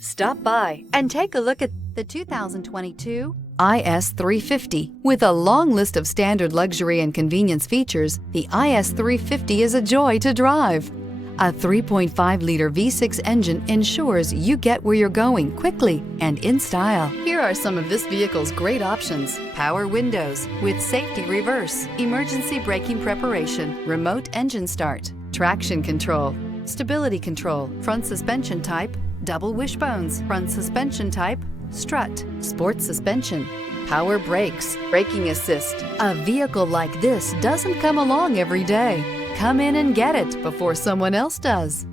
Stop by and take a look at the 2022 IS 350. With a long list of standard luxury and convenience features, the IS 350 is a joy to drive. A 3.5-liter V6 engine ensures you get where you're going quickly and in style. Here are some of this vehicle's great options: power windows with safety reverse, emergency braking preparation, remote engine start, traction control, stability control, front suspension type, double wishbones, front suspension type, strut, sport suspension, power brakes, braking assist. A vehicle like this doesn't come along every day. Come in and get it before someone else does.